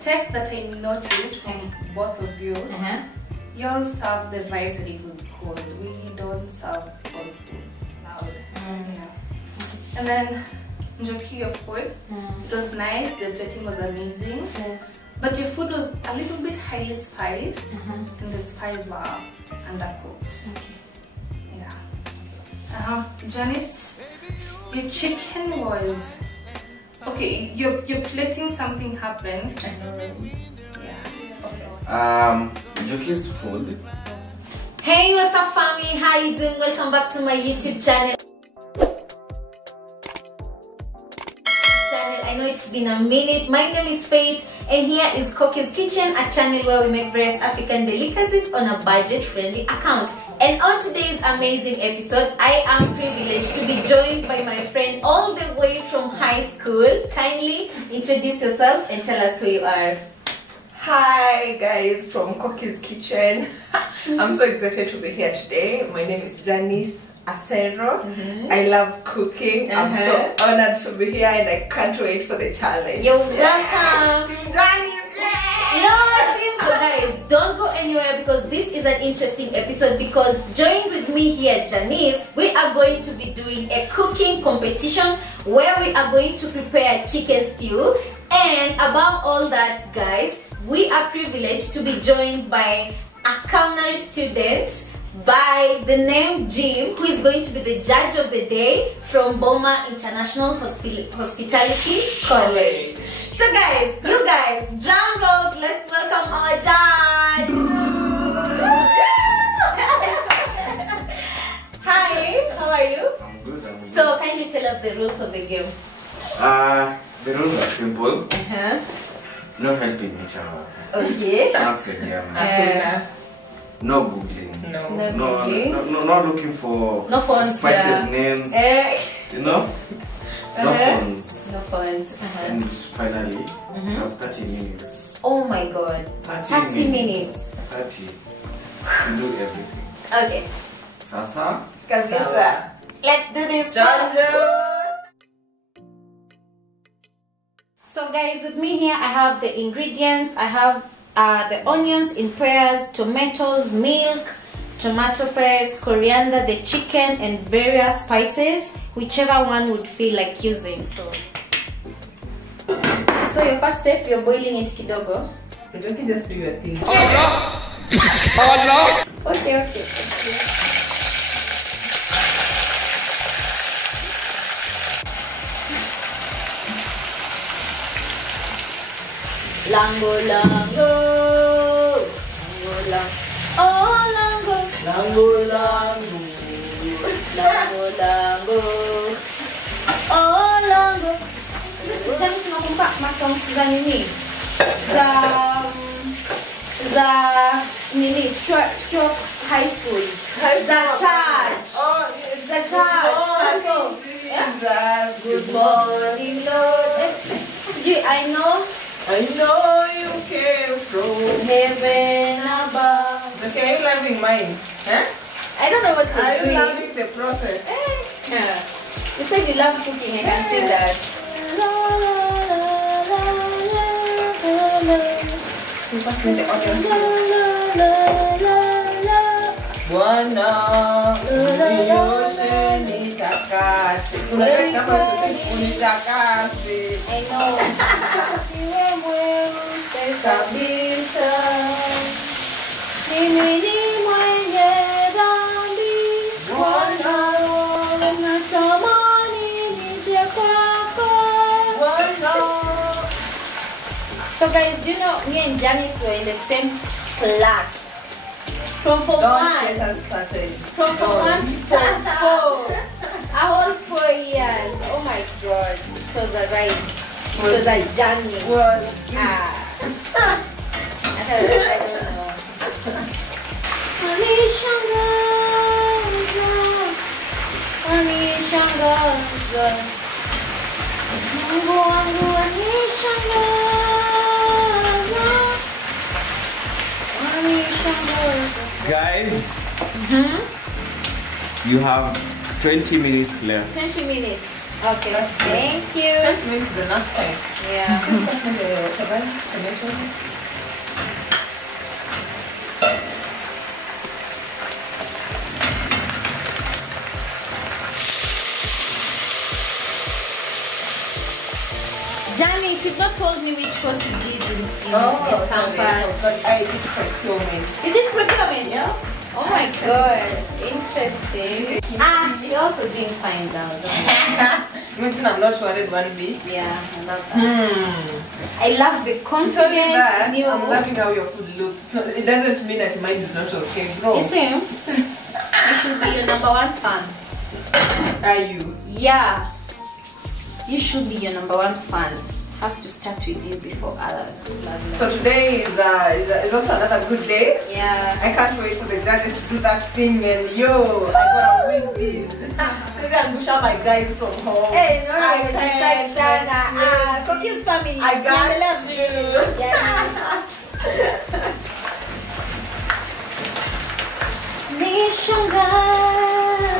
mistake that I noticed from both of you, y'all serve the rice and it was cold. We don't serve cold food loud. Yeah. And then Njoki, your food, it was nice, the plating was amazing. But your food was a little bit highly spiced, and the spices were undercooked. Yeah. So, Janice, your chicken was okay. Your plating, something happened. Yeah. Okay. Joki's food. Hey, what's up, family? How you doing? Welcome back to my YouTube channel. I know it's been a minute. My name is Faith, and here is Cookie's Kitchen, a channel where we make various African delicacies on a budget-friendly account. And on today's amazing episode, I am privileged to be joined by my friend all the way from high school. Kindly introduce yourself and tell us who you are. Hi guys from Cookie's Kitchen. I'm so excited to be here today. My name is Janice Acero. I love cooking. I'm so honored to be here and I can't wait for the challenge. You're welcome. Team Janice. No, team. So guys, don't go anywhere because this is an interesting episode, because join with me here, Janice. We are going to be doing a cooking competition where we are going to prepare chicken stew. And above all that, guys, we are privileged to be joined by a culinary student by the name Jim, who is going to be the judge of the day from Boma International Hospitality College. So guys, you guys, drum rolls, let's welcome our judge. Hi, how are you? I'm good. I'm good. So kindly tell us the rules of the game. The rules are simple. No helping each other. Okay. No googling. No. Not looking for No phones, spices names. You know? No phones. No phones. And finally, we have 30 minutes. Oh my god. 30 minutes. 30 to do everything. Okay. Sasa? Kabisa. Let's do this. Jonjo. So guys, with me here I have the ingredients. I have the onions in pairs, tomatoes, milk, tomato paste, coriander, the chicken, and various spices, whichever one would feel like using. So your first step, you're boiling it kidogo. You can just do your thing. Oh no! Okay. Lango, lango, lango, lango, oh lango, Lango, lango. lango, lango, oh lango. Jangan semua kumpak masang za nini, za nini, tukiwa high school, za charge, za charge, Jesus. good morning Lord. I know you came from Heaven above. Okay, are you loving mine? Huh? I don't know what to do. Are you loving the process? Yeah. You said you love cooking, I can see that. The onion. Bwana unioshe nitakase. Unataka kama unitakase. I know. Kabisa. Mimi ni mwenye dhambi. Bwana natamani nije kwako. Bwana. So guys, do you know me and Janice were in the same class? From form 1. From form 1 to form 4. A whole 4 years. Oh my god. It was a ride. It was a journey. I don't know. Anishangaza. Mungu wangu anishangaza. Guys, you have 20 minutes left. 20 minutes. Okay, thank you. 20 minutes is enough time. Yeah. The tomatoes. Janice, you've not told me which course you did in campus. But I did procurement. You did procurement? Yeah. Oh my god, interesting. You're also doing fine now, don't Imagine I'm not worried one bit. you? Yeah, I love that. I love the confidence in you. I'm loving how your food looks. No, it doesn't mean that mine is not okay, bro. You see, I should be your #1 fan. Are you? Yeah. You should be your #1 fan. Has to start with you before others. So today is also another good day. Yeah. I can't wait for the judges to do that thing and yo, I gotta win this. So then push out my guys from home. Hey, no, I can't. can't. Cookie's family. I got you. Yeah.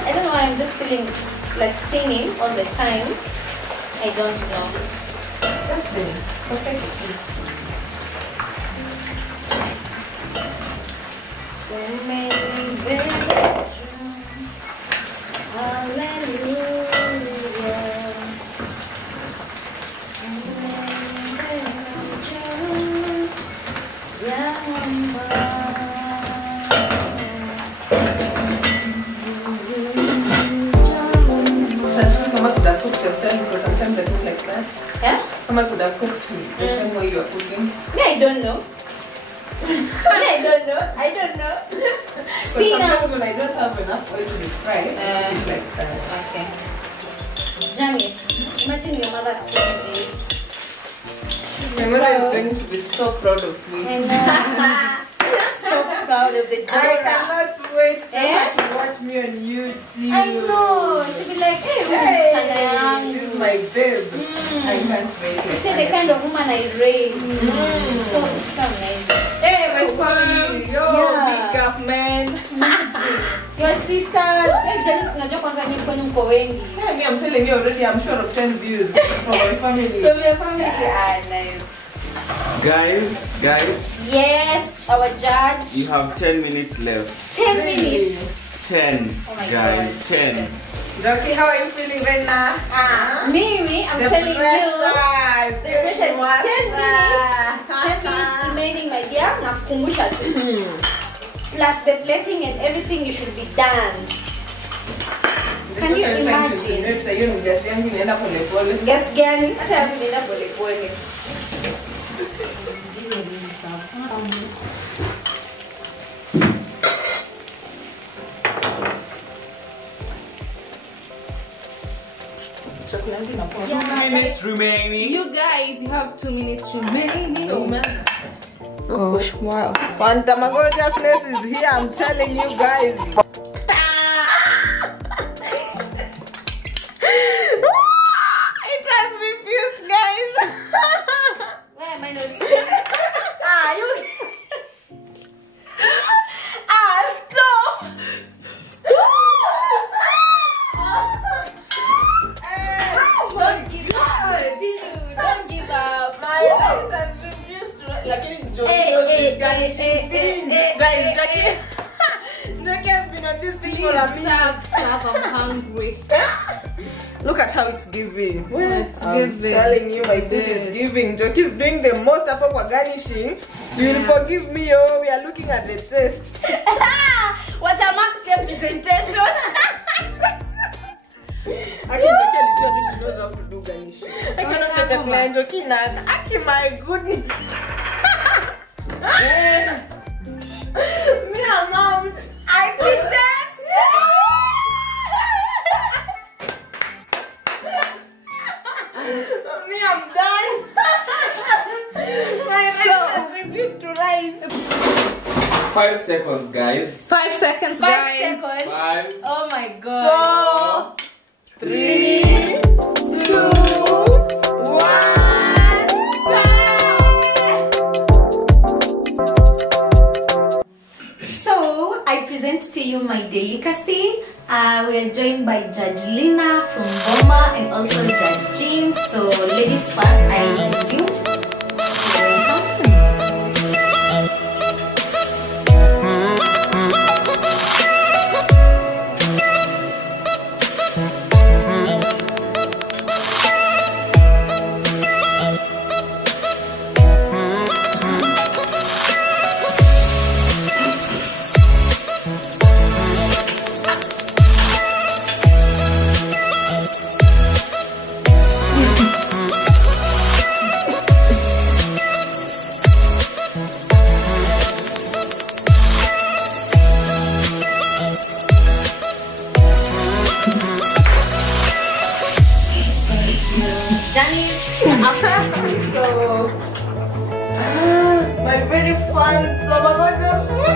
I don't know why I'm just feeling like singing all the time. I don't know. That's it. Okay. Because sometimes I cook like that. Yeah? I could have cooked the same way you are cooking. Yeah, I don't know. I don't know. See now. Sometimes when I don't have enough oil to be fried, it's like that. Okay. Janice, imagine your mother saying this. My mother is going to be so proud of me. I know. So proud of the I daughter. cannot wait to watch me on YouTube. I know. She'll be like, hey, this is my babe. I can't wait. You see the kind of woman I raised. So amazing. Hey, my family. Yo, big up, man. Your sisters. Hey, Janice, unajua kwanza niko wengi. Yeah, me, I'm telling you already, I'm sure of 10 views from my family. From your family. Nice. Guys. Yes, our judge. You have 10 minutes left. 10 minutes. 10. Oh my guys, God. 10. Jackie, how are you feeling right now? Mimi, I'm telling you. The pressure is 10 minutes remaining, my dear. Nakukumbusha tu. Plus the plating and everything, you should be done. Can you imagine? Guess gani? Hata yangu inaenda pole pole. Yeah, 2 minutes remaining. You guys, you have 2 minutes remaining. Gosh, wow. Fantamagorgeousness is here, I'm telling you guys. It has refused, guys. Why am I not saying? Stop. Don't give up. Continue. Don't give up. My eyes has refused to guys, Jackie has been on this thing for a minute. Stop, I'm hungry. Look at how it's giving. It's I'm giving. telling you, my food is giving. Jockey is doing the most of our garnishing. You will forgive me, oh. We are looking at the taste. What a mark representation. I can tell you, she knows how to do garnishing. I cannot get a blind Jockey now. Aki, my goodness. Me amount. I present. Me, I'm done. My rice has refused to rise. 5 seconds, guys. 5 seconds, 5 guys. seconds. 5. Oh my god. 4, 3, 2, 1. So I present to you my delicacy. We are joined by Judge Lina from Boma and also Judge James. So ladies first, I resume. So, my very fun summer food.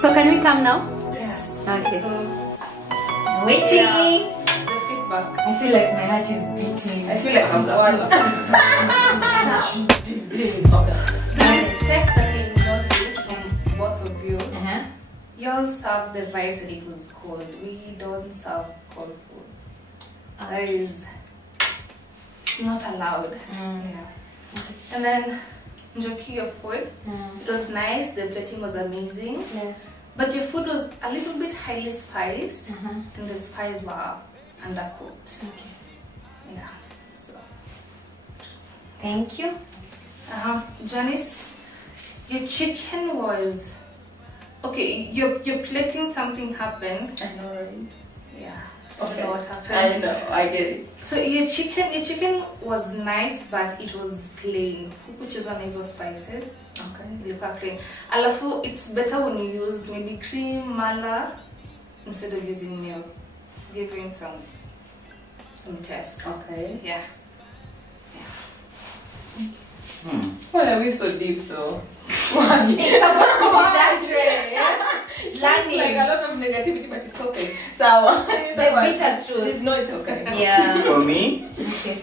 So can we come now? Yes. Okay. So, Waiting. yeah, the feedback. I feel like my heart is beating. I feel like I'm on. Please take the notice from both of you. Y'all serve the rice and it was cold. We don't serve cold food. That is, it's not allowed. Yeah. And then, Njoki, your food. It was nice. The plating was amazing. But your food was a little bit highly spiced, and the spices were undercooked. Okay. Yeah. So. Thank you. Janice, your chicken was okay. Your plating, something happened. I know, right? Yeah. Okay. I don't know what happened. I know, I get it. So your chicken was nice, but it was plain. Which is one of those spices. Okay. Ilikuwa plain. Alafu, it's better when you use maybe cream, mala, instead of using milk. It's giving some taste. Okay. Yeah. Why are we so deep though? Why? It's supposed to be that way. Yeah? Learning. Like a lot of negativity, but it's okay. So, The bitter truth. No, it's okay. Yeah. For me, Okay.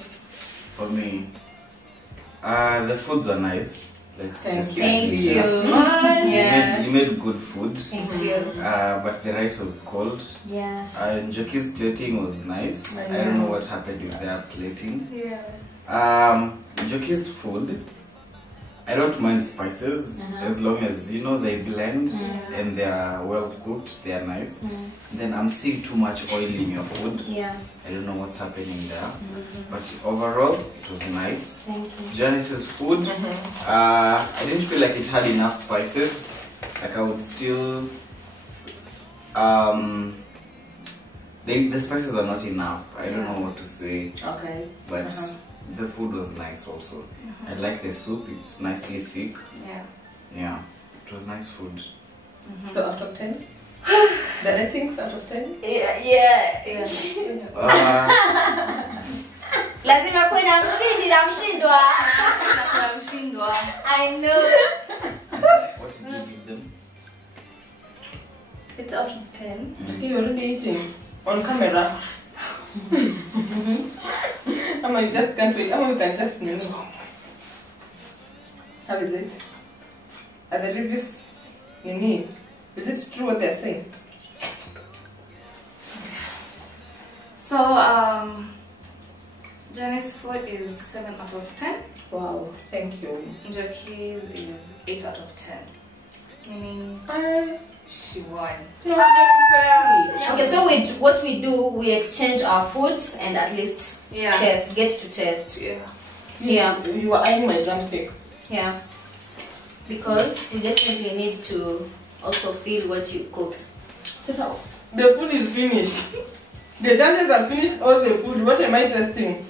for me, the foods are nice. Let's Thank just you. Thank you. You made good food. Thank you. But the rice was cold. Yeah. Njoki's plating was nice. I don't know what happened with their plating. Yeah. Njoki's food, I don't mind spices as long as they blend and they are well cooked. They are nice. Then I'm seeing too much oil in your food. Yeah. I don't know what's happening there. But overall, it was nice. Thank you. Janice's food, I didn't feel like it had enough spices. Like I would still, the spices are not enough. I don't know what to say. Okay. But the food was nice also. I like the soup. It's nicely thick. Yeah. Yeah. It was nice food. So out of 10? The ratings out of 10? Yeah. Lazima kuwe na mshindi na mshindwa. I know. What did you give them? It's out of 10. You're already eating. on camera. Ama, you just can't wait. Ama, you can just know. How is it? Are the reviews Nini? Is it true what they're saying? So, Jenny's food is 7 out of 10. Wow, thank you. Jackie's is 8 out of 10. Meaning she won. Not very fair. Okay, so what we do, we exchange our foods and at least get to test. Yeah. You are eyeing my drumstick. Yeah. Because we definitely need to also feel what you cooked. The food is finished. The judges have finished all the food. What am I testing?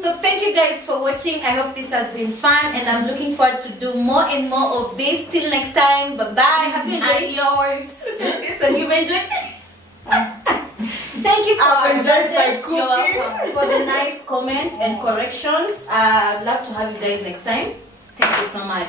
So thank you guys for watching. I hope this has been fun and I'm looking forward to do more and more of this. Till next time. Bye bye. Have you enjoyed? Yours. So you've enjoyed? Thank you for enjoyed my cooking. For the nice comments and corrections. I'd love to have you guys next time. Thank you so much.